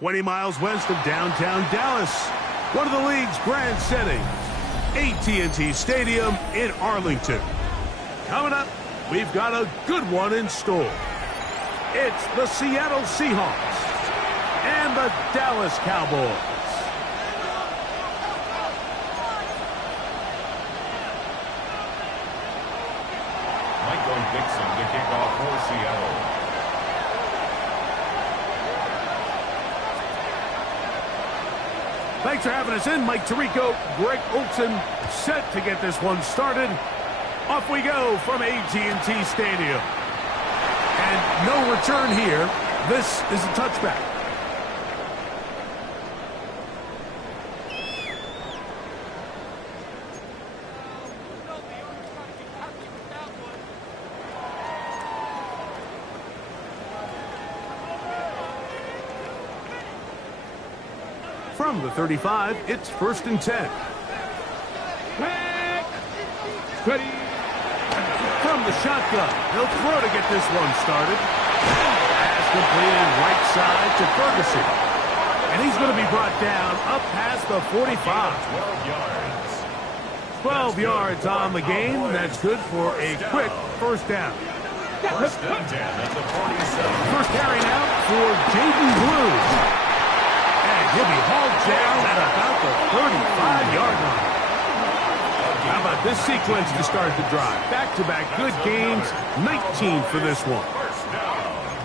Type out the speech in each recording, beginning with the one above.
20 miles west of downtown Dallas, one of the league's grand settings, AT&T Stadium in Arlington. Coming up, we've got a good one in store. It's the Seattle Seahawks and the Dallas Cowboys. Dixon to kick off for Seattle. Thanks for having us in, Mike Tirico. Greg Olson set to get this one started. Off we go from AT&T Stadium. And no return here. This is a touchback. From the 35, it's 1st and 10. Ready. From the shotgun, he'll throw to get this one started. Pass completed right side to Ferguson. And he's going to be brought down up past the 45. 12 yards. 12 yards on the game. That's good for a quick first down. 1st and 10 at the 47. First carry now for Jaden Blue. He'll be hauled down at about the 35-yard line. How about this sequence to start the drive? Back-to-back good games, 19 for this one.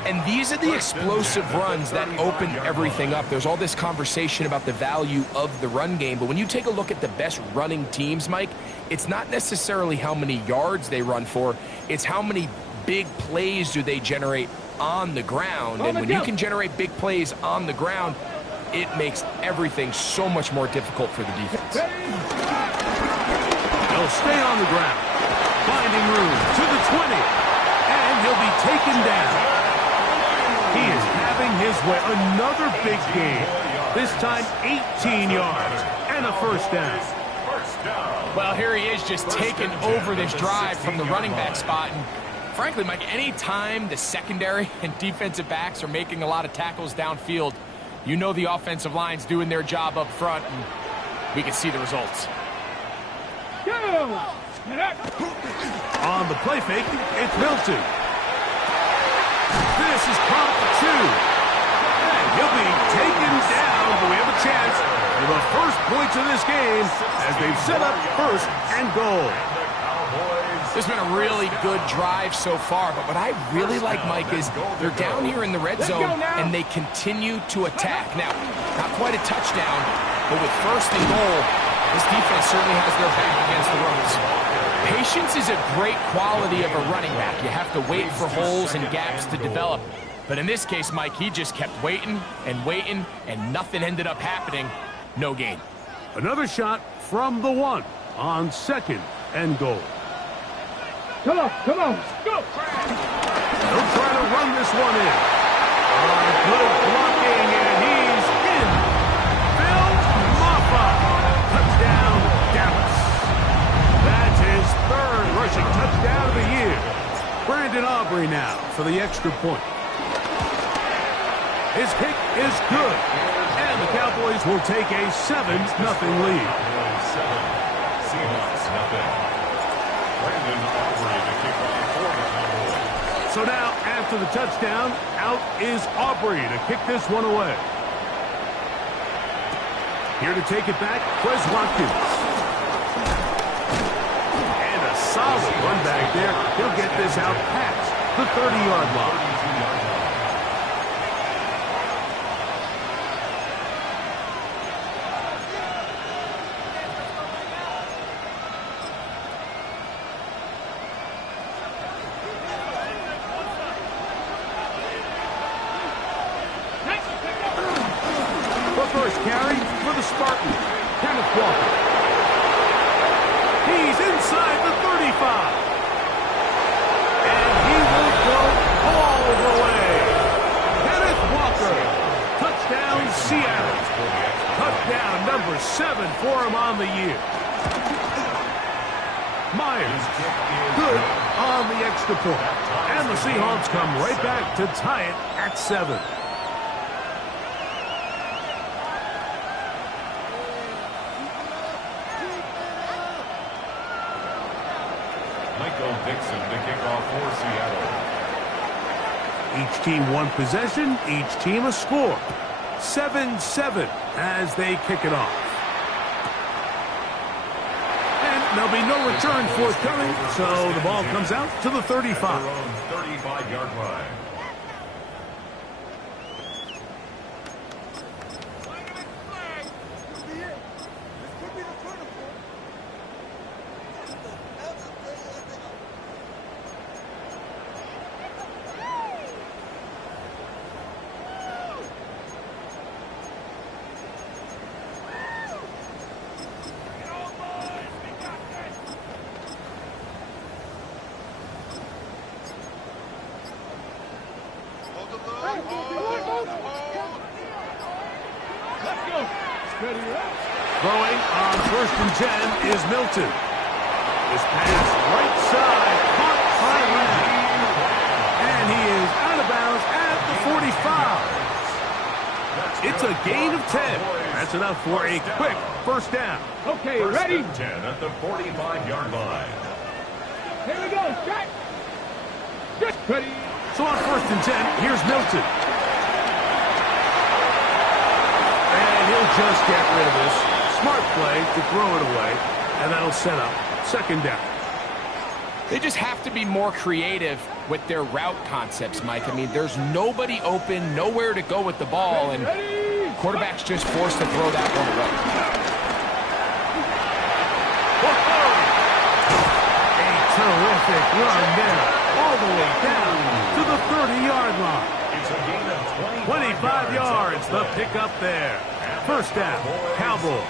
And these are the explosive runs that open everything up. There's all this conversation about the value of the run game, but when you take a look at the best running teams, Mike, it's not necessarily how many yards they run for, it's how many big plays do they generate on the ground. And when you can generate big plays on the ground, it makes everything so much more difficult for the defense. He'll stay on the ground, finding room to the 20, and he'll be taken down. He is having his way. Another big game. This time 18 yards and a first down. Well, here he is just taking over this drive from the running back spot. And frankly, Mike, any time the secondary and defensive backs are making a lot of tackles downfield, you know the offensive line's doing their job up front, and we can see the results. On the play fake, it's Milton. This is caught for 2. And he'll be taken down, but we have a chance for the first points of this game as they've set up 1st and goal. This has been a really good drive so far, but what I really like, Mike, is they're down here in the red zone, and they continue to attack. Now, not quite a touchdown, but with 1st and goal, this defense certainly has their back against the ropes. Patience is a great quality of a running back. You have to wait for holes and gaps to develop. But in this case, Mike, he just kept waiting, and nothing ended up happening. No gain. Another shot from the 1 on 2nd and goal. Come on, go! They'll try to run this one in. Good blocking, and he's in. Phil Maffa. Touchdown, Dallas. That's his 3rd rushing touchdown of the year. Brandon Aubrey now for the extra point. His kick is good, and the Cowboys will take a 7-0 lead. Seahawks, nothing. Brandon Aubrey to kick off for the Cowboys. So now, after the touchdown, out is Aubrey to kick this one away. Here to take it back, Quez Watkins. And a solid run back there. He'll get this out past the 30-yard line. First carry for the Spartans, Kenneth Walker. He's inside the 35. And he will go all the way. Kenneth Walker. Touchdown, Seattle. Touchdown number 7 for him on the year. Myers, good on the extra point. And the Seahawks come right back to tie it at 7. Michael Dixon to kick off for Seattle. Each team one possession, each team a score. 7-7 as they kick it off. And there'll be no return forthcoming, so the ball comes out to the 35. 35-yard line. Throwing on 1st and 10 is Milton. This pass right side, caught by Lamb. And he is out of bounds at the 45. It's a gain of 10. That's enough for a quick first down. Okay, ready? 10 at the 45-yard line. Here we go, strike. Just ready. So on 1st and 10, here's Milton. And he'll just get rid of this. Smart play to throw it away, and that'll set up 2nd down. They just have to be more creative with their route concepts, Mike. I mean, there's nobody open, nowhere to go with the ball, and quarterback's just forced to throw that one away. A terrific run there, all the way down to the 30-yard line. It's a gain of 25 yards, the pickup there. 1st down, Cowboys.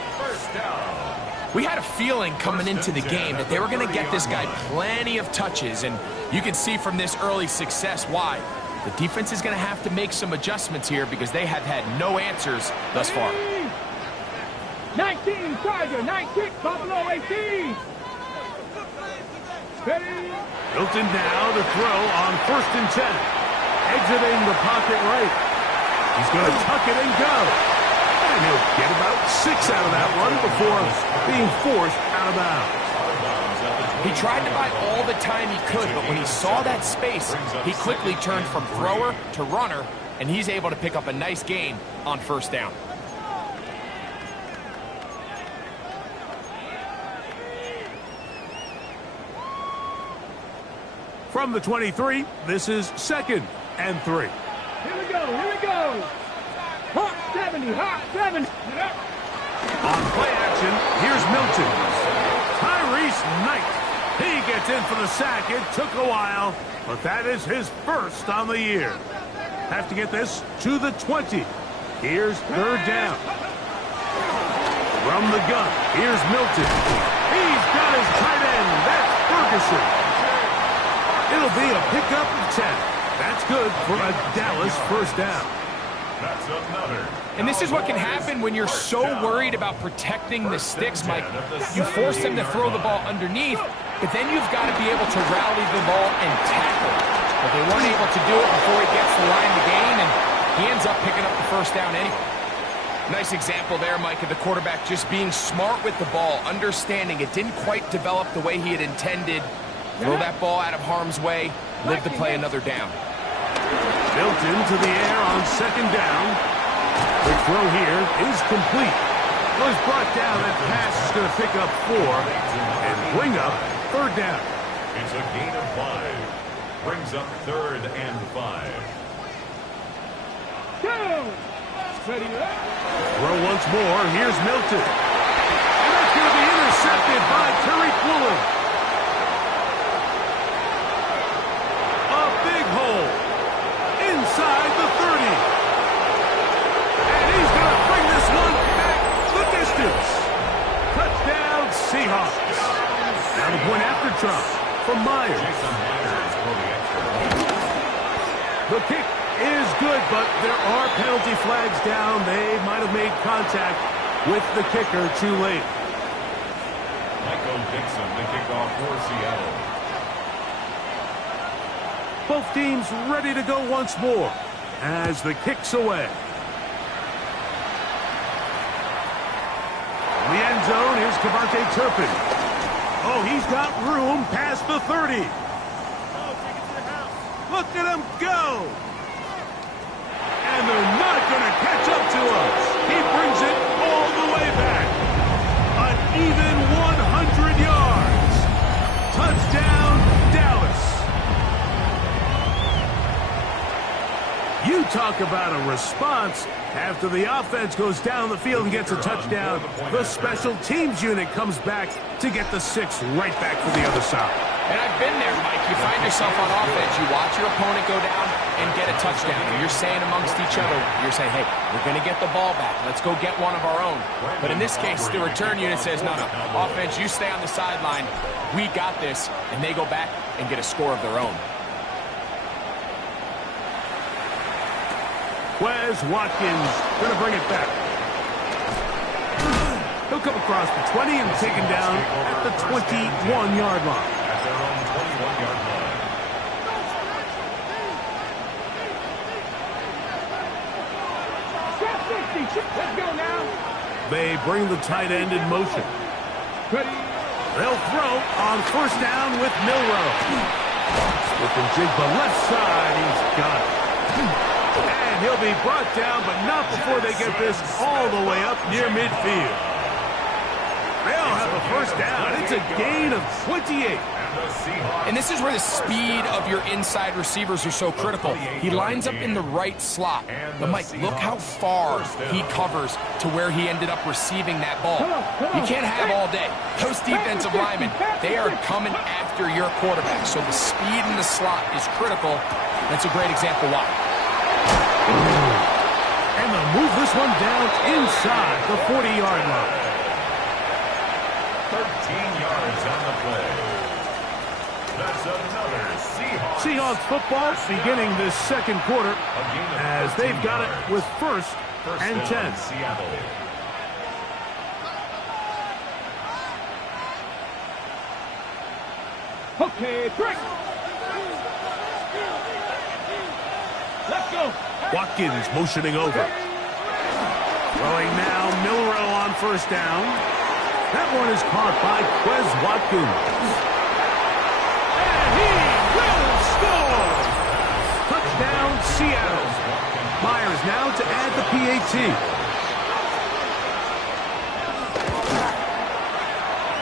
We had a feeling coming into the game that they were going to get this guy plenty of touches, and you can see from this early success why. The defense is going to have to make some adjustments here because they have had no answers thus far. 19, Tiger, 19, Buffalo 18. Ready. Milton now to throw on 1st and 10. Exiting the pocket right. He's going to tuck it and go. And he'll get about 6 out of that one before being forced out of bounds. He tried to buy all the time he could, but when he saw that space, he quickly turned from thrower to runner, and he's able to pick up a nice gain on 1st down. From the 23, this is 2nd and 3. Here we go, here we go. Hot 70, hot 70. On play action, here's Milton. Tyrese Knight. He gets in for the sack. It took a while, but that is his 1st on the year. Have to get this to the 20. Here's 3rd down. From the gun, here's Milton. He's got his tight end. That's Ferguson. It'll be a pickup of 10. That's good for a Dallas 1st down. That's another. And this is what can happen when you're so worried about protecting the sticks, Mike. You force them to throw the ball underneath, but then you've got to be able to rally the ball and tackle. But they weren't able to do it before he gets the line to gain, and he ends up picking up the 1st down anyway. Nice example there, Mike, of the quarterback just being smart with the ball, understanding it didn't quite develop the way he had intended. Throw that ball out of harm's way, live to play another down. Milton to the air on 2nd down. The throw here is complete. Was brought down. That pass is going to pick up 4 and bring up 3rd down. It's a gain of 5. Brings up 3rd and 5. Go. Ready. Throw once more. Here's Milton. And that's going to be intercepted by Tariq Woolen. A big hole inside the 30. And he's going to bring this one back the distance. Touchdown, Seahawks. Now the point after try from Myers. The kick is good, but there are penalty flags down. They might have made contact with the kicker too late. Michael Dixon to kick off for Seattle. Both teams ready to go once more as the kick's away. In the end zone, here's Cavante Turpin. Oh, he's got room past the 30. Look at him go. And they're not going to catch up to us. He brings it all the way back. An even 100 yards. Touchdown, Dallas. You talk about a response. After the offense goes down the field and gets a touchdown, the special teams unit comes back to get the 6 right back for the other side. And I've been there, Mike. You find yourself on offense. You watch your opponent go down and get a touchdown. And you're saying amongst each other, you're saying, hey, we're going to get the ball back. Let's go get one of our own. But in this case, the return unit says, no. Offense, you stay on the sideline. We got this. And they go back and get a score of their own. Wes Watkins going to bring it back. He'll come across the 20 and taken down at the 21-yard line. At their own 21-yard line. Let's go now. They bring the tight end in motion. Ready. They'll throw on first down with Milrow. Slip and jig the left side. He's got it. And he'll be brought down, but not before they get this all the way up near midfield. They'll have a first down. It's a gain of 28. And this is where the speed of your inside receivers are so critical. He lines up in the right slot. But, Mike, look how far he covers to where he ended up receiving that ball. You can't have all day. Those defensive linemen, they are coming after your quarterback. So the speed in the slot is critical. That's a great example why. And they'll move this one down inside the 40-yard line. 13 yards on the play. That's another Seahawks. Seahawks football beginning this second quarter as they've got it with first and 10. Seattle. Okay, break. Let's go. Watkins motioning over. Throwing now, Milrow on first down. That one is caught by Quez Watkins. And he will score! Touchdown, Seattle. Myers now to add the PAT.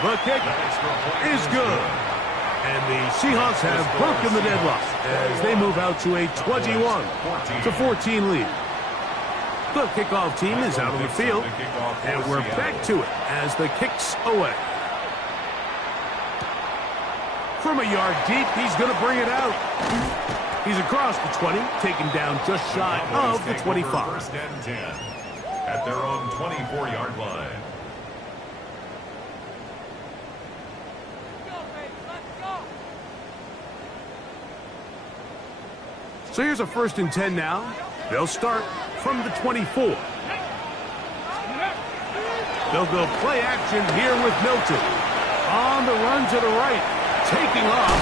The kick is good. And the Seahawks have broken the deadlock as they move out to a 21-14 lead. The kickoff team is out on the field, and we're back to it as the kick's away. From a yard deep, he's going to bring it out. He's across the 20, taken down just shy of the 25. First and 10 at their own 24-yard line. So here's a first and 10 now. They'll start from the 24. They'll go play action here with Milton. On the run to the right, taking off.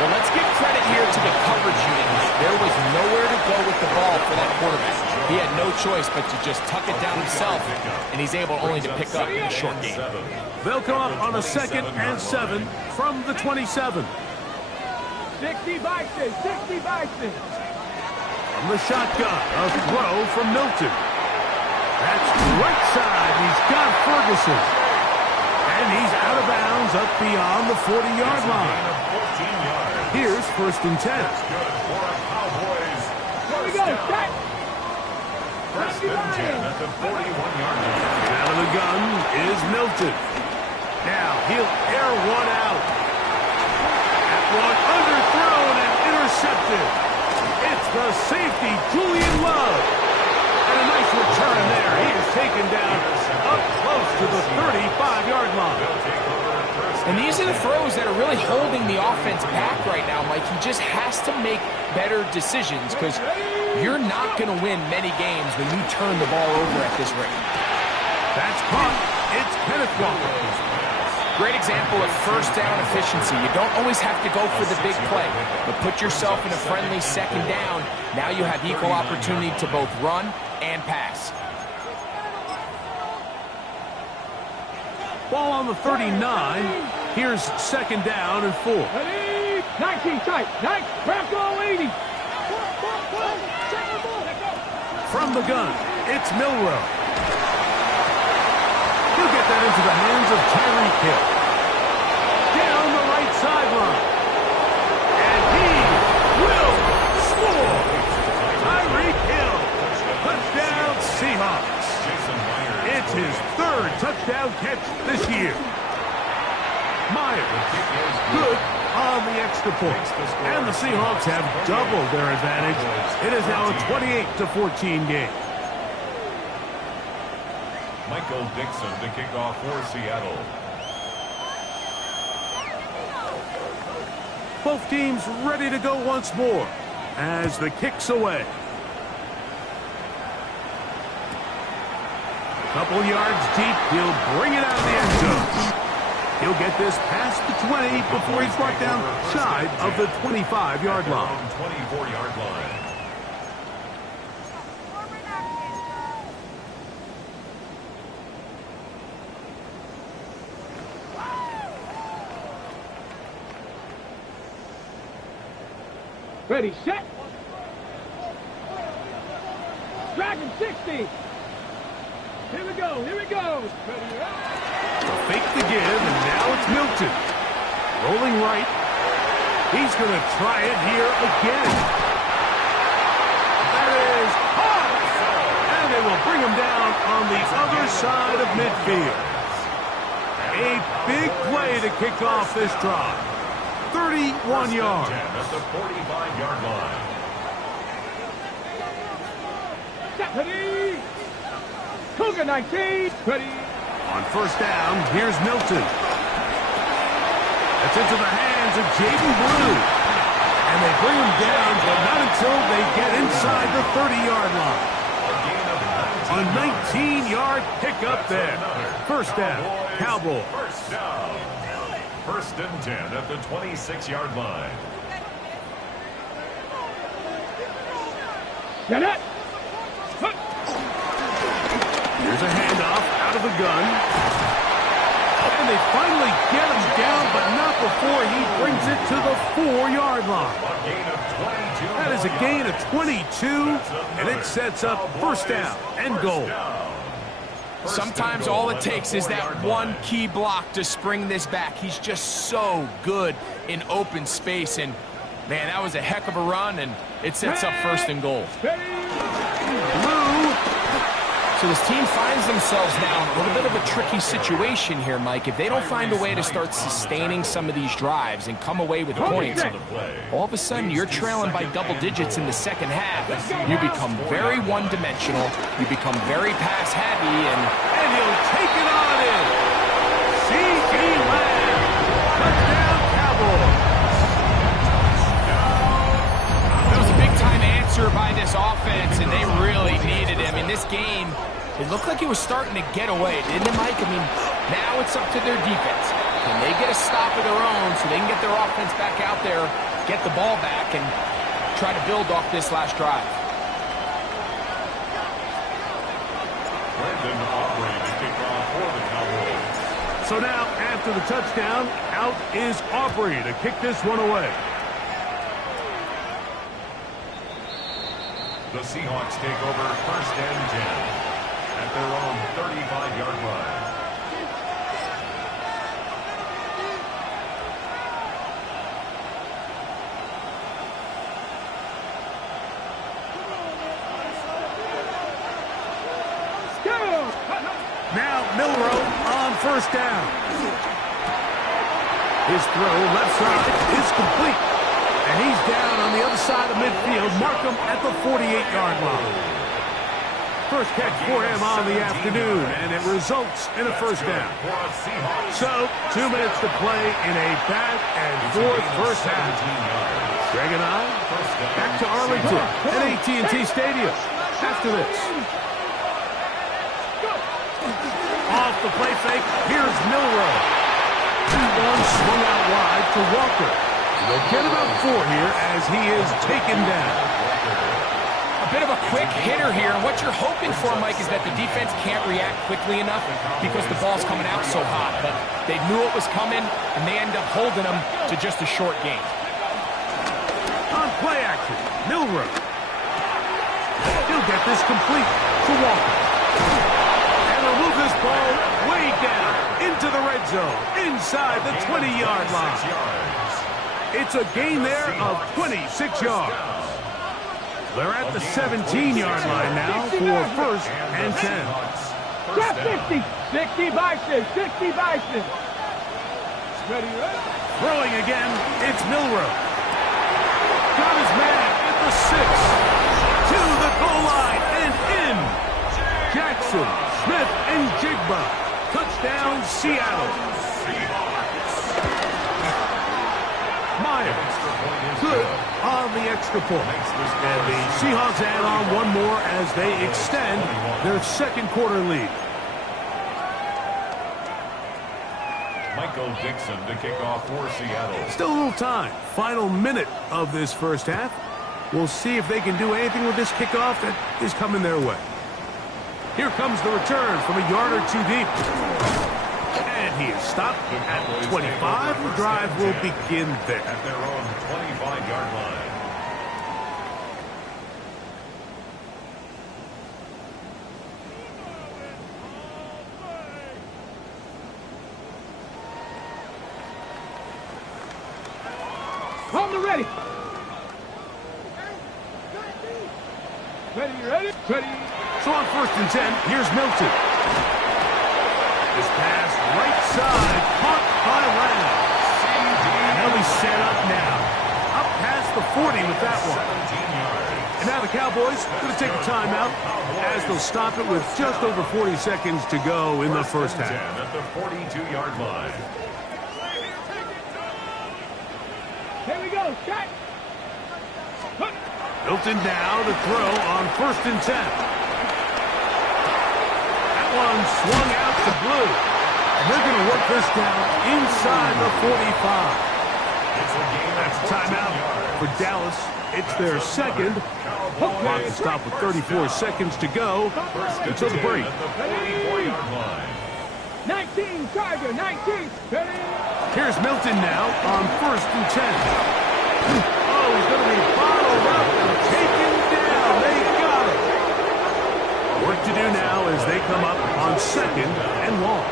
Well, let's give credit here to the coverage unit. There was nowhere to go with the ball for that quarterback. He had no choice but to just tuck it down himself, and he's able only to pick up in a short game. They'll come up on a 2nd and 7 from the 27. 60 Bison, 60 Bison. From the shotgun, a throw from Milton. That's right side. He's got Ferguson. And he's out of bounds up beyond the 40-yard line. Here's first and 10. Here we go, set. First and 10 at the 41-yard line. Out of the gun is Milton. Now he'll air one out. That one underthrown and intercepted. It's the safety, Julian Love. And a nice return there. He is taken down up close to the 35-yard line. And these are the throws that are really holding the offense back right now, Mike. He just has to make better decisions because you're not going to win many games when you turn the ball over at this rate. That's caught. It's Kenneth Walker. Great example of first down efficiency. You don't always have to go for the big play, but put yourself in a friendly second down. Now you have equal opportunity to both run and pass. Ball on the 39. Here's second down and 4. Ready? 19 tight. 9. Craft all 80. From the gun, it's Milrow. He'll get that into the hands of Tyreek Hill. Down the right sideline. And he will score. Tyreek Hill. Touchdown Seahawks. It's his third touchdown catch this year. Myers, good on the extra point. And the Seahawks have doubled their advantage. It is now a 28-14 game. Michael Dixon to kick off for Seattle. Both teams ready to go once more as the kick's away. Couple yards deep, he'll bring it out of the end zone. He'll get this past the 20 before he's brought down shy of the 25-yard line. 24-yard line. Ready, set. Dragon 60. Here we go, here we go. Ready, Fake the give, and now it's Milton. Rolling right. He's going to try it here again. That is hot! And they will bring him down on the other side of midfield. A big play to kick off this drive. 31 yards. At the 45-yard line. ready. Cougar 19, ready. On first down, here's Milton. That's into the hands of Jaden Blue. And they bring him down, but not until they get inside the 30-yard line. A 19-yard pickup there. First down, Cowboys. First down. First and 10 at the 26-yard line. Get it. Here's a handoff out of the gun. And they finally get him down, but not before he brings it to the 4-yard line. A gain of 22. That is a gain of 22, and it sets up first down and goal. Sometimes all it takes is that one key block to spring this back. He's just so good in open space, and man, that was a heck of a run, and it sets up first and goal. Blue. So this team finds themselves now in a little bit of a tricky situation here, Mike. If they don't find a way to start sustaining some of these drives and come away with points, all of a sudden you're trailing by double digits in the second half. You become very one-dimensional. You become very pass-heavy, and He'll take it on in. C.G. Lamb. Touchdown, Cowboys. that was a big-time answer by this offense, and they really needed it. I mean, this game, it looked like it was starting to get away, didn't it, Mike? I mean, now it's up to their defense. Can they get a stop of their own so they can get their offense back out there, get the ball back, and try to build off this last drive? Brandon Aubrey to kick off for the Cowboys. So now, after the touchdown, out is Aubrey to kick this one away. The Seahawks take over first and 10 at their own 35-yard line. Now Milrow on first down. His throw left side is complete. And he's down on the other side of midfield. Mark him at the 48-yard line. First catch for him on the afternoon, and it results in a first down. So, 2 minutes to play in a back-and-forth first half. Greg and I, back to Arlington at AT&T Stadium after this. Off the play fake, here's Milrow. One swung out wide to Walker. They'll get about 4 here as he is taken down. A bit of a quick hitter here. And what you're hoping for, Mike, is that the defense can't react quickly enough because the ball's coming out so hot. But they knew it was coming, and they end up holding them to just a short game. On play action, Milroe. He'll get this complete to Walker. And they'll move this ball way down into the red zone, inside the 20-yard line. It's a gain there of 26 yards. They're at the 17-yard line now for first and 10. Got 60. 60 Bison. 60 Bison. Ready, ready. Throwing again, it's Milroe. Got his man at the 6. To the goal line and in. Jackson, Smith, and Jigba. Touchdown, Seattle. Myers, good on the extra point. And the Seahawks add on one more as they extend their second quarter lead. Michael Dixon to kick off for Seattle. Still a little time. Final minute of this first half. We'll see if they can do anything with this kickoff that is coming their way. Here comes the return from a yard or two deep. And he is stopped at 25. The drive will begin there. At their own 25-yard line. On the ready. Ready, ready, ready. So on first and 10, here's Milton. This pass right side, caught by Lamb. They'll be set up now. Up past the 40 with that one. And now the Cowboys going to take a timeout as they'll stop it with just over 40 seconds to go in the first half. At the 42-yard line. Here we go. Shot. Milton now to throw on first and 10. That one swung out to Blue. And they're going to work this down inside the 45. That's a timeout for Dallas. It's their second. Clock is stopped with 34 seconds to go until the break. 19, Charger, 19. Ready. Here's Milton now on first and 10. Oh, he's going to be bottled up and taken down. They got him. Work to do now as they come up on second and long.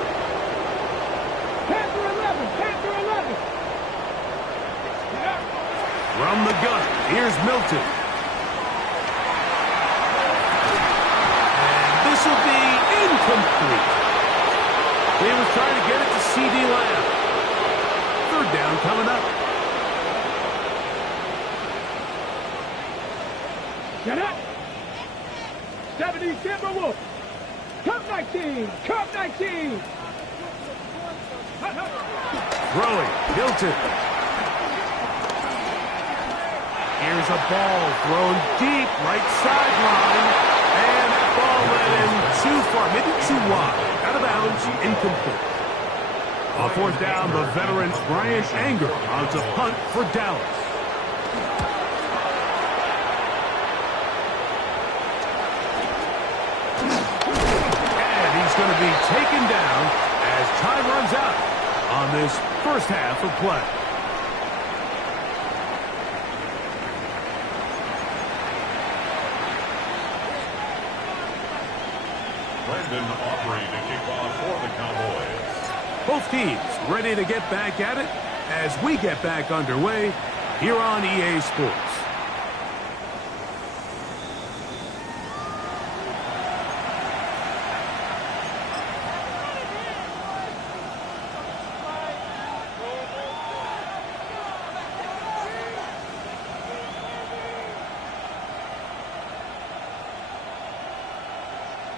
Panther 11, Panther 11. From the gun, here's Milton. And this will be incomplete. He was trying to get it to C.D. Lamb. Third down coming up. Get up. 70 Timberwolf. Cup 19. Cup 19. Throwing, Milton. Here's a ball thrown deep, right sideline. And that ball went in too far, maybe too wide. Out of bounds, incomplete. On fourth down, the veteran Brian Anger on to punt for Dallas. Going to be taken down as time runs out on this first half of play. Brendan Aubrey to kick off for the Cowboys. Both teams ready to get back at it as we get back underway here on EA Sports.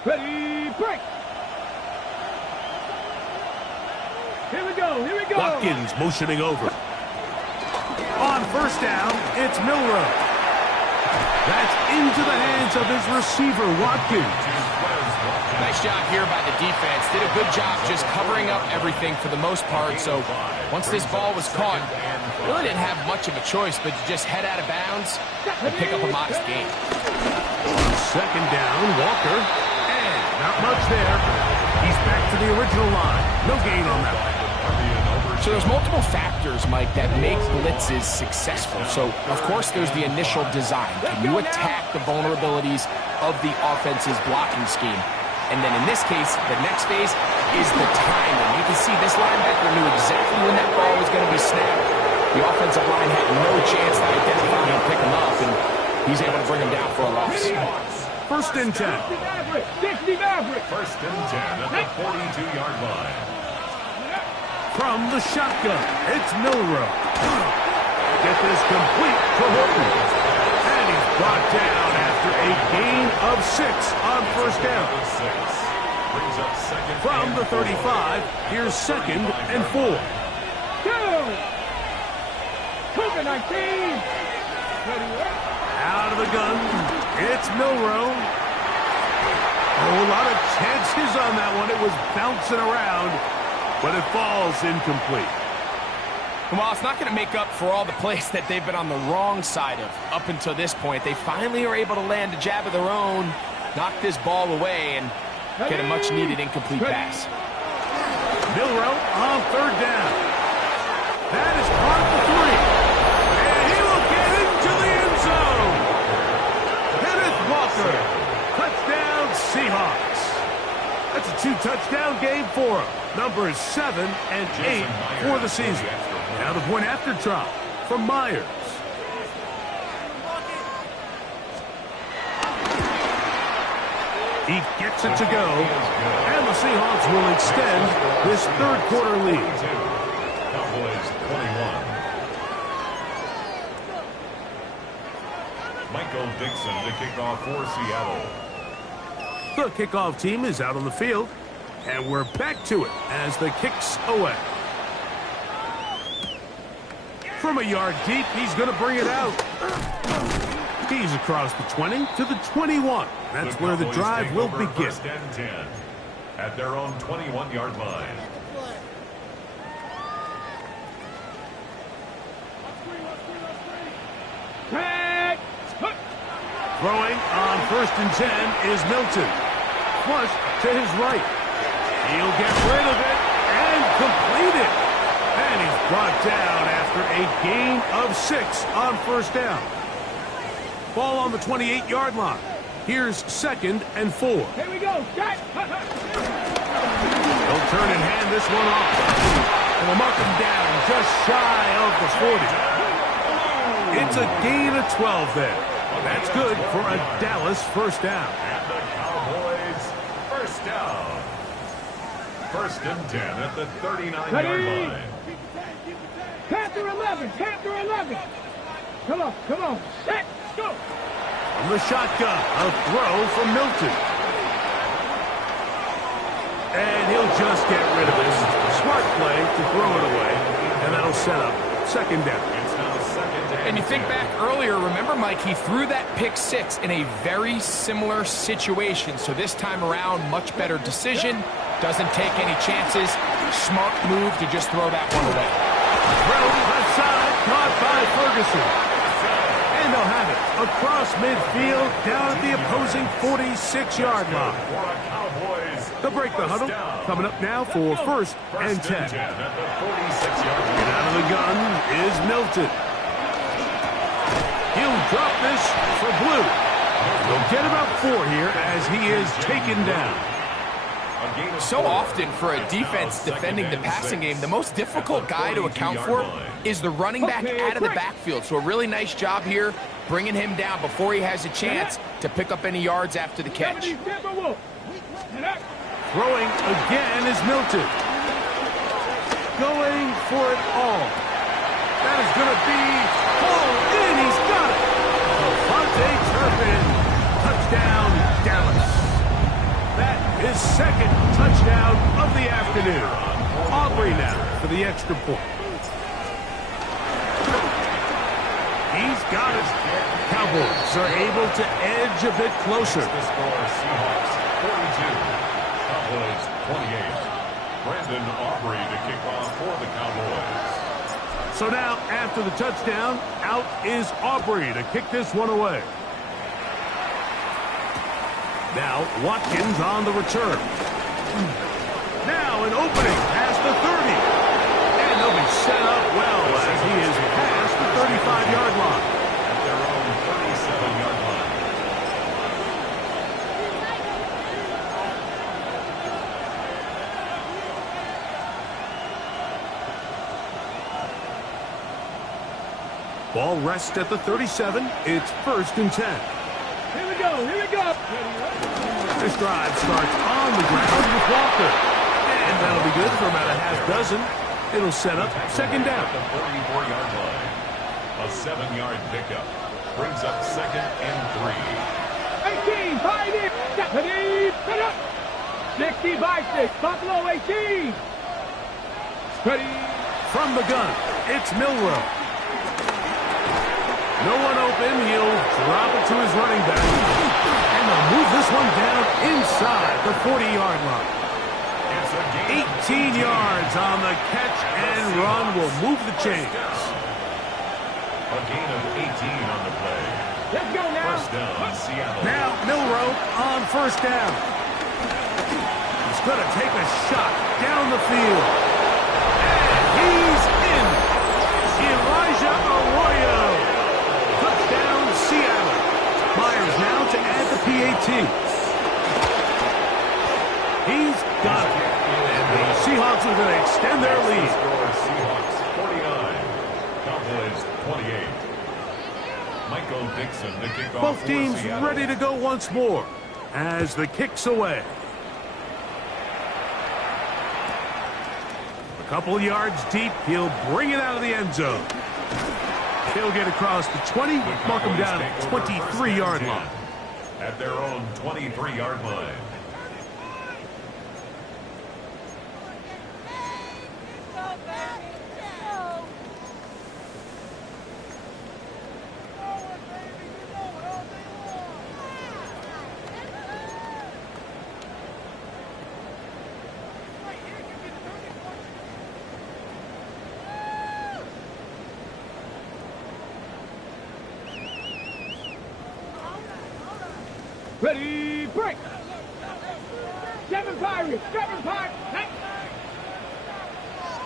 Ready, break. Here we go, here we go. Watkins motioning over. On first down, it's Milroe. That's into the hands of his receiver, Watkins. Nice job here by the defense. Did a good job just covering up everything for the most part. So once this ball was caught, really didn't have much of a choice but to just head out of bounds and pick up a modest gain. Second down, Walker. And not much there. He's back to the original line. No gain on that one. So there's multiple factors, Mike, that make blitzes successful. So, of course, there's the initial design. Can you attack the vulnerabilities of the offense's blocking scheme? And then in this case, the next phase is the timing. You can see this linebacker knew exactly when that ball was going to be snapped. The offensive line had no chance to identify and pick him up, and he's able to bring him down for a loss. First and 10. 60 Maverick. First and 10 at the 42-yard line. From the shotgun, it's Milrow. Get this complete to Horton. And he's brought down after a gain of 6 on first down. From the 35, here's second and 4. Cougar 19. Out of the gun, it's Milrow. Oh, a lot of chances on that one. It was bouncing around, but it falls incomplete. And while it's not going to make up for all the plays that they've been on the wrong side of up until this point, they finally are able to land a jab of their own, knock this ball away, and get a much-needed incomplete pass. Milrow on third down. That is caught for 3. And he will get into the end zone. Kenneth Walker. Touchdown Seahawks. That's a 2-touchdown game for him. Numbers 7 and 8 for the season. Now the point after try from Myers. He gets it to go, and the Seahawks will extend this third quarter lead. Cowboys 21. Michael Dixon to kick off for Seattle. The kickoff team is out on the field, and we're back to it as the kick's away. From a yard deep, he's going to bring it out. He's across the 20 to the 21. That's where the drive will begin. First and 10 at their own 21-yard line. Throwing on first and 10 is Milton. Flush to his right. He'll get rid of it and complete it. And he's brought down after a gain of 6 on first down. Ball on the 28-yard line. Here's second and 4. Here we go. They'll turn and hand this one off. And they'll mark him down just shy of the 40. It's a gain of 12 there. That's good for a Dallas first down. And the Cowboys first down. First and 10 at the 39-yard line. Panther 11. Panther 11. Come on. Come on. Set. Go. From the shotgun, a throw from Milton. And he'll just get rid of this. Smart play to throw it away. And that'll set up second down. It's now second down. And you think back earlier, remember, Mike, he threw that pick 6 in a very similar situation. So this time around, much better decision. Doesn't take any chances. Smart move to just throw that one away. Throw left side, caught by Ferguson. And they'll have it across midfield down at the opposing 46-yard line. They'll break the huddle. Coming up now for first and 10. At the 46-yard line. Get out of the gun is Milton. He'll drop this for Blue. They'll get about 4 here as he is taken down. So often for a defense defending the passing game, the most difficult guy to account for is the running back out of the backfield. So a really nice job here, bringing him down before he has a chance to pick up any yards after the catch. Throwing again is Milton. Going for it all. That is going to be hauled in. He's got it. Devontae Turpin. Touchdown, Dallas. That is second touchdown of the afternoon. Aubrey now for the extra point. He's got it. Cowboys are able to edge a bit closer. The score, Seahawks 42. Cowboys 28. Brandon Aubrey to kick off for the Cowboys. So now, after the touchdown, out is Aubrey to kick this one away. Now, Watkins on the return. Now, an opening past the 30. And they'll be set up well as he is past the 35-yard line. At their own 37-yard line. Ball rests at the 37. It's 1st and 10. Here we go, here we go. This drive starts on the ground with Walker. And that'll be good for about a half dozen. It'll set up 2nd down. At the 44-yard line. A 7-yard pickup. Brings up 2nd and 3. 18, pioneer. Ready, set up. 60 by 6, Buffalo 18. Ready. From the gun, it's Milrow. No one open. He'll drop it to his running back. And they'll move this one down inside the 40-yard line. 18 yards on the catch and run will move the chains. A gain of 18 on the play. Let's go now. 1st down, Seattle. Now Milrow on 1st down. He's going to take a shot down the field. And he's in. Elijah Arroyo. Touchdown, Seattle. Myers now to add the PAT. He's got it. And the Seahawks are going to extend their lead. Seahawks 49. Cowboys 28. Michael Dixon to kick off. Both teams for Seattle. ready to go once more as the kick's away. A couple yards deep. He'll bring it out of the end zone. He'll get across the 20, mark him down at 23-yard line. At their own 23-yard line. Ready, break. 7 Pirates, 7 Pirates.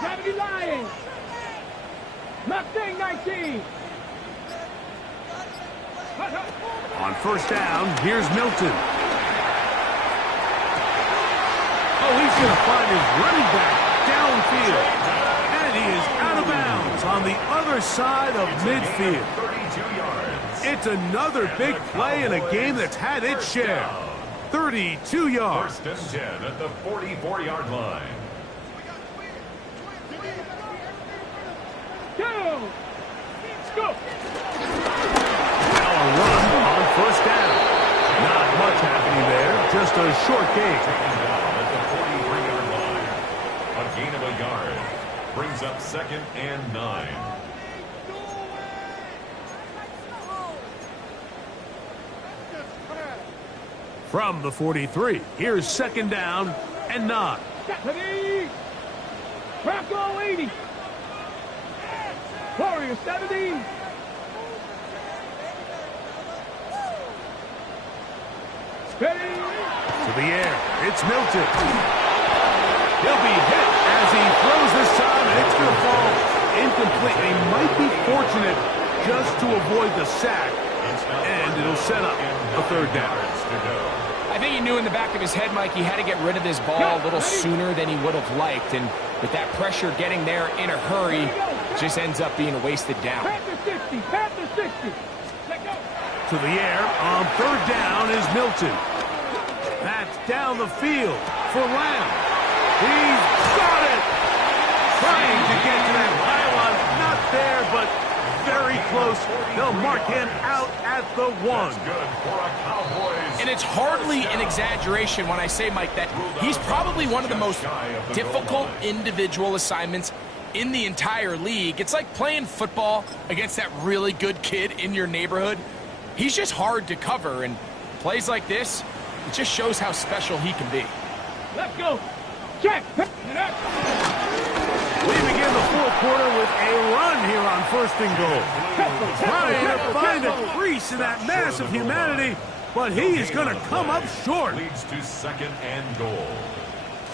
70 Lions. Mustang 19. On 1st down, here's Milton. Oh, he's going to find his running back downfield. And he is out of bounds on the other side of midfield. 32 yards. It's another big play in a game that's had its share. 32 yards. 1st and 10 at the 44-yard line. Go. Let's go. Now a run on 1st down. Not much happening there. Just a short gain. Taken down at the 43-yard line. A gain of a yard. Brings up 2nd and 9. From the 43, here's 2nd down and 9. Ready. Bronco 80. Warrior 70. Ready. To the air, it's Milton. He'll be hit as he throws this time, and it's going to fall incomplete. They might be fortunate just to avoid the sack, and it'll set up a 3rd down. I think he knew in the back of his head, Mike, he had to get rid of this ball a little sooner than he would have liked. And with that pressure getting there in a hurry, it just ends up being a wasted down. Panther 60. Panther 60. Let go. To the air on 3rd down is Milton. That's down the field for Lamb. He's got it! Trying to get to that pylon. Not there, but very close. They'll mark him out at the 1. Good for a Cowboys. And it's hardly an exaggeration when I say, Mike, that he's probably one of the most difficult individual assignments in the entire league. It's like playing football against that really good kid in your neighborhood. He's just hard to cover, and plays like this, It just shows how special he can be. Let's go. Check. We begin the fourth quarter with a run here on first and goal. Trying to find a crease in that mass of humanity, but he is going to come up short. Leads to second and goal.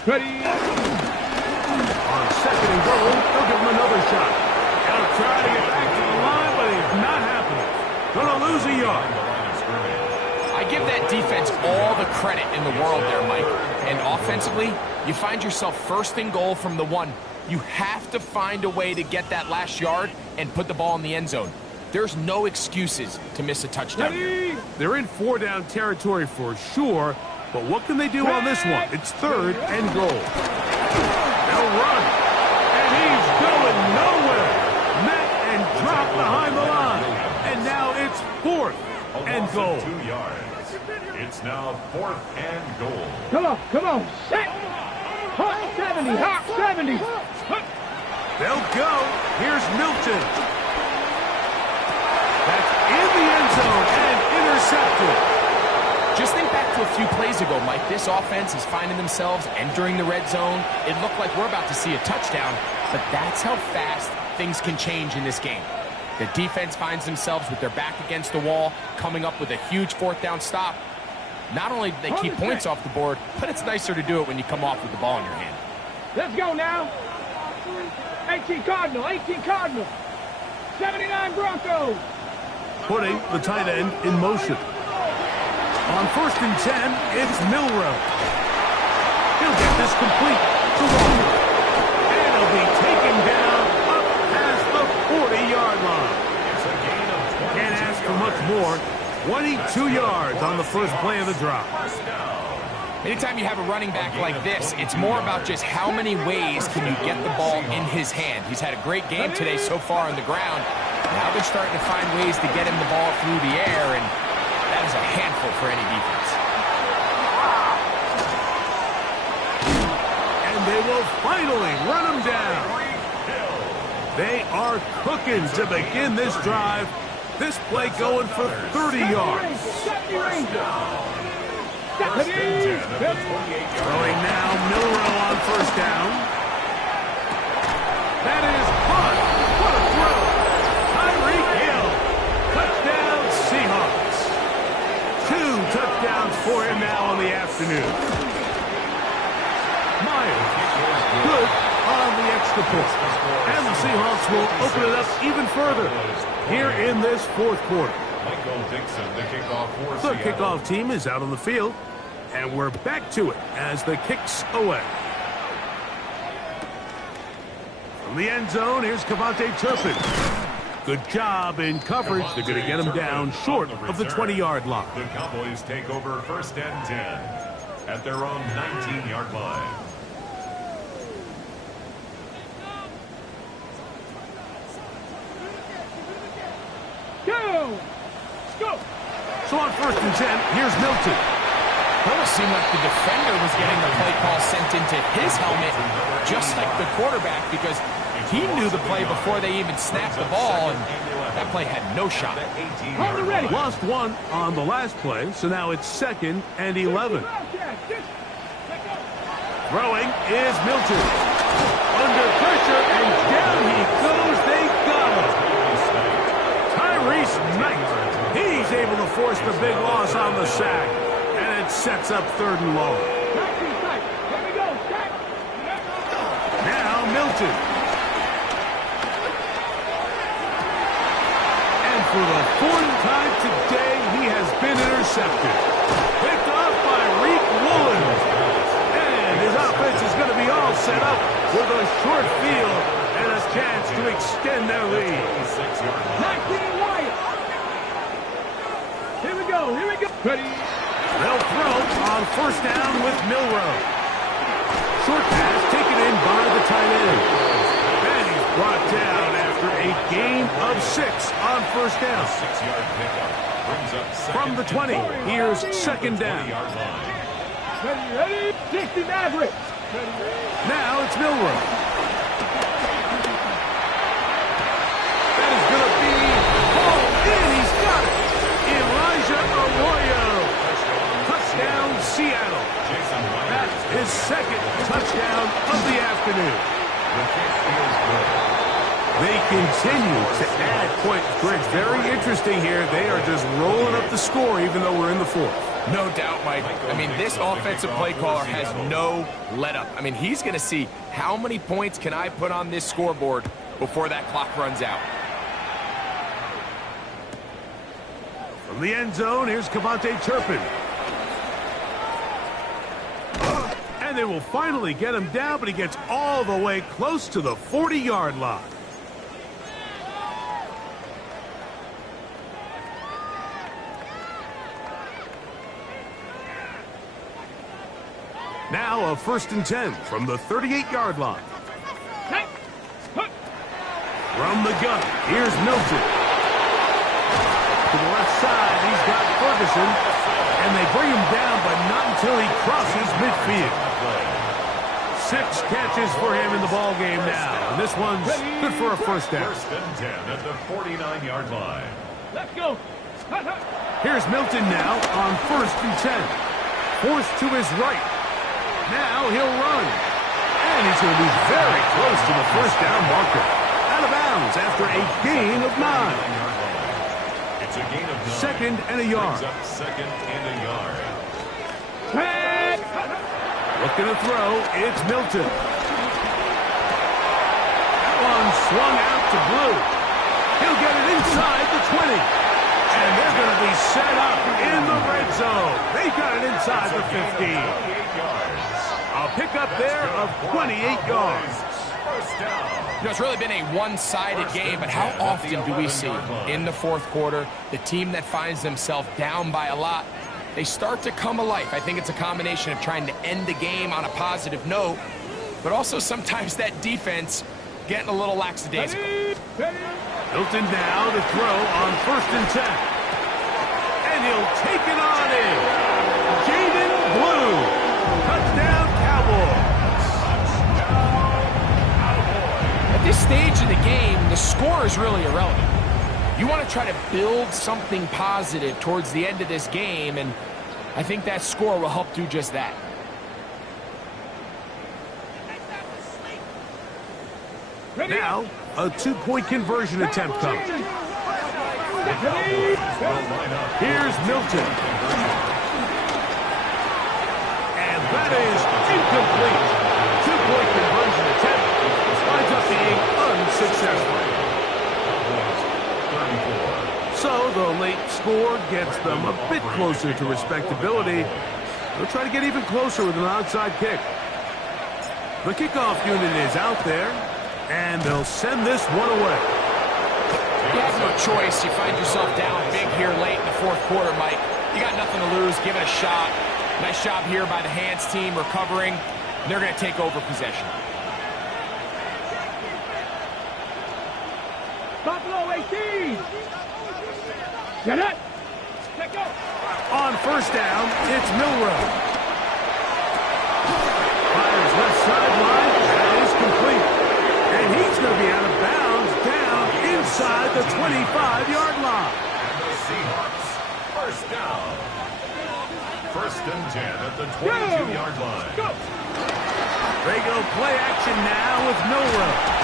Ready. On second and goal, they'll give him another shot. Gonna try to get back to the line, but it's not happening. Gonna lose a yard. I give that defense all the credit in the world there, Mike. And offensively, you find yourself first and goal from the 1. You have to find a way to get that last yard and put the ball in the end zone. There's no excuses to miss a touchdown. They're in 4-down territory for sure, but what can they do on this one? It's third and goal. They'll run, and he's going nowhere. Met and dropped behind the line, and now it's fourth and goal. 2 yards. It's now fourth and goal. Come on, set. Hot 70, hot 70. They'll go. Here's Milton. That's in the end zone and intercepted. Just think back to a few plays ago, Mike. This offense is finding themselves entering the red zone. It looked like we're about to see a touchdown, but that's how fast things can change in this game. The defense finds themselves with their back against the wall, coming up with a huge fourth down stop. Not only do they keep points off the board, but it's nicer to do it when you come off with the ball in your hand. Let's go now. 18 Cardinal, 18 Cardinal. 79 Broncos. Putting the tight end in motion. On first and 10, it's Milrow. He'll get this complete to Walker. And he'll be taken down up past the 40-yard line. It's a gain of 22 Can't ask for much more. 22 yards on the first play of the drop. Anytime you have a running back like this, it's more about just how many ways can you get the ball in his hand. He's had a great game today so far on the ground. Now they're starting to find ways to get him the ball through the air, and that is a handful for any defense. And they will finally run him down. They are cooking to begin this drive. This play going for 30 yards. Throwing now, Milrow on first down. That is caught. What a throw. Tyreek Hill. Touchdown, Seahawks. 2 touchdowns for him now on the afternoon. Myers. Good on the extra point. And the Seahawks will open it up even further here in this fourth quarter. Michael Dixon, the kickoff for The Seattle. kickoff team is out on the field, and we're back to it as the kicks away. From the end zone, here's Cavante Turpin. Good job in coverage. They're going to get him down short of the 20-yard line. The Cowboys take over first and 10 at their own 19-yard line. Go! So on first and 10, here's Milton. It almost seemed like the defender was getting the play call sent into his helmet, just like the quarterback, because he knew the play before they even snapped the ball, and that play had no shot. Hold it ready. Lost one on the last play, so now it's second and 11. Throwing is Milton. Under pressure, and down he goes. They got him. Tyrese Knight. He's able to force the big loss on the sack, and it sets up third and long. Now Milton. And for the fourth time today, he has been intercepted. Picked off by Reek Woolen. And his offense is going to be all set up with a short field and a chance to extend their lead. 19 Wyatt. Here we go. Ready. They'll throw on first down with Milrow. Short pass taken in by the tight end. And he's brought down after a gain of 6 on first down. 6-yard pickup brings up From the 20, here's second down. Ready. 60 Maverick. Now it's Milrow. That is going to be hauled in. He's got it. Elijah Arroyo. Touchdown, Seattle. That's his second touchdown of the afternoon. The kick feels good. They continue to add points. Greg, very interesting here. They are just rolling up the score even though we're in the fourth. No doubt, Mike. I mean, this offensive play caller has no let-up. I mean, he's going to see how many points can I put on this scoreboard before that clock runs out. From the end zone, here's Cavante Turpin. And they will finally get him down, but he gets all the way close to the 40-yard line. Now a 1st and 10 from the 38-yard line. From the gun, here's Milton. To the left side, he's got Ferguson. And they bring him down, but not until he crosses midfield. 6 catches for him in the ball game now. And this one's good for a first down. 1st and 10 at the 49-yard line. Let's go. Here's Milton now on 1st and 10. Forced to his right. Now he'll run. And he's going to be very close to the first down marker. Out of bounds after a gain of 9. It's a gain of 9. 2nd and a yard. Brings up 2nd and a yard. Looking to throw, it's Milton. That one swung out to Blue. He'll get it inside the 20. And they're going to be set up in the red zone. They got it inside the 15. 28 yards. A pickup there of 28 yards. First down. You know, it's really been a one-sided game, but how often do we see in the fourth quarter the team that finds themselves down by a lot, they start to come alive? I think it's a combination of trying to end the game on a positive note, but also sometimes that defense getting a little lackadaisical. Milton now to throw on 1st and 10. And he'll take it on in. Jaden Blue. Touchdown, Cowboys. At this stage of the game, the score is really irrelevant. You want to try to build something positive towards the end of this game, and I think that score will help do just that. Now, a 2-point conversion attempt coming. Here's Milton. And that is incomplete. 2-point conversion attempt winds up being unsuccessful. So the late score gets them a bit closer to respectability. They'll try to get even closer with an onside kick. The kickoff unit is out there, and they'll send this one away. You have no choice. You find yourself down big here late in the fourth quarter, Mike. You got nothing to lose. Give it a shot. Nice job here by the hands team recovering. They're going to take over possession. Buffalo 18. Get it. Let go. On 1st down, it's Milrow. Fires left sideline. That is complete. And he's going to be out of bounds down inside the 25-yard line. And the Seahawks, first down. 1st and 10 at the 22-yard line. Go. They go play action now with Milrow.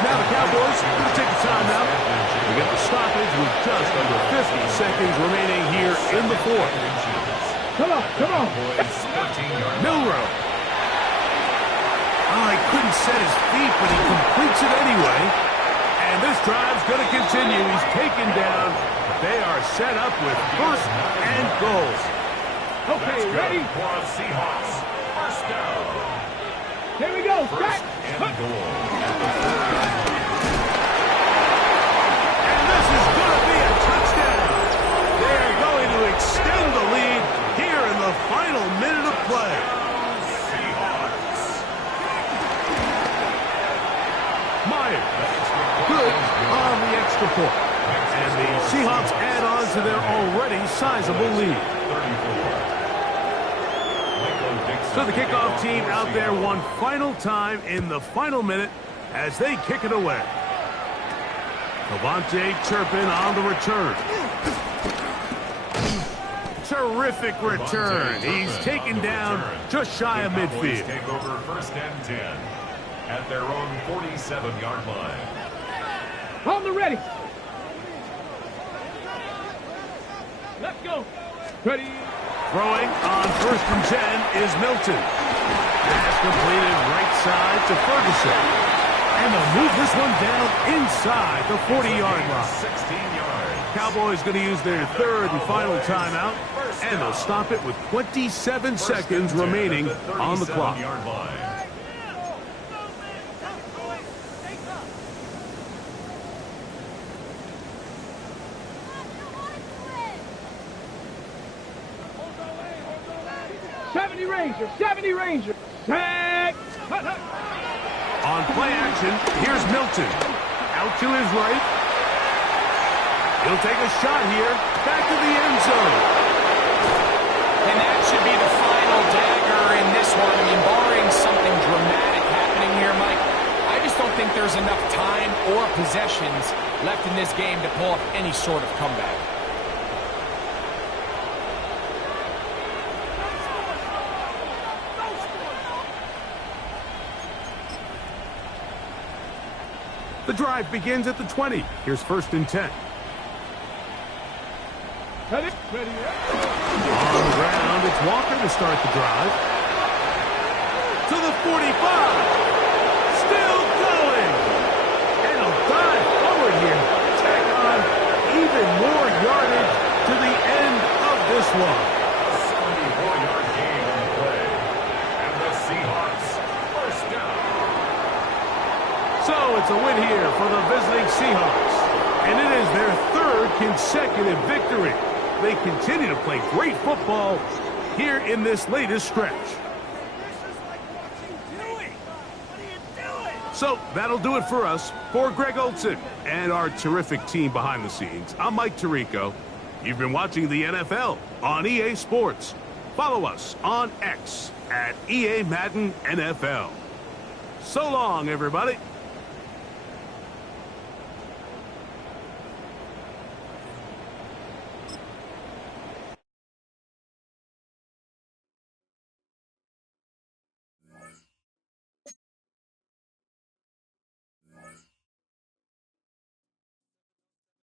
And now the Cowboys are going to take a timeout. We get the stoppage with just under 50 seconds remaining here in the fourth. Come on, come on. Milrow. Oh, he couldn't set his feet, but he completes it anyway. And this drive's going to continue. He's taken down, but they are set up with 1st and goal. Okay, ready? For the Seahawks, first down. Here we go. First and goal. And this is going to be a touchdown. They're going to extend the lead here in the final minute of play. Seahawks. Myers, good on the extra point. And the Seahawks add on to their already sizable lead. 34. So the kickoff team out there one final time in the final minute as they kick it away. Cavante Turpin on the return. terrific return. He's taken down just shy of midfield. Take over 1st and 10 at their own 47-yard line. On the ready. Let's go. Ready. Throwing on 1st and 10 is Milton. Pass completed right side to Ferguson. And they'll move this one down inside the 40-yard line. 16 yards. Cowboys going to use their 3rd and final timeout, and they'll stop it with 27 seconds remaining on the clock. Line. '70 Ranger. Set. On play action, here's Milton. Out to his right. He'll take a shot here. Back to the end zone. And that should be the final dagger in this one. I mean, barring something dramatic happening here, Mike, I just don't think there's enough time or possessions left in this game to pull off any sort of comeback. The drive begins at the 20. Here's 1st and 10. Ready. On the ground, it's Walker to start the drive. To the 45. Still going. And he'll dive forward here. Tack on even more yardage to the end of this one. 74-yard gain on the play. And the Seahawks first down. So it's a win here for the visiting Seahawks. And it is their 3rd consecutive victory. They continue to play great football here in this latest stretch. So that'll do it for us. For Greg Olson and our terrific team behind the scenes, I'm Mike Tirico. You've been watching the NFL on EA Sports. Follow us on X at EA Madden NFL. So long, everybody.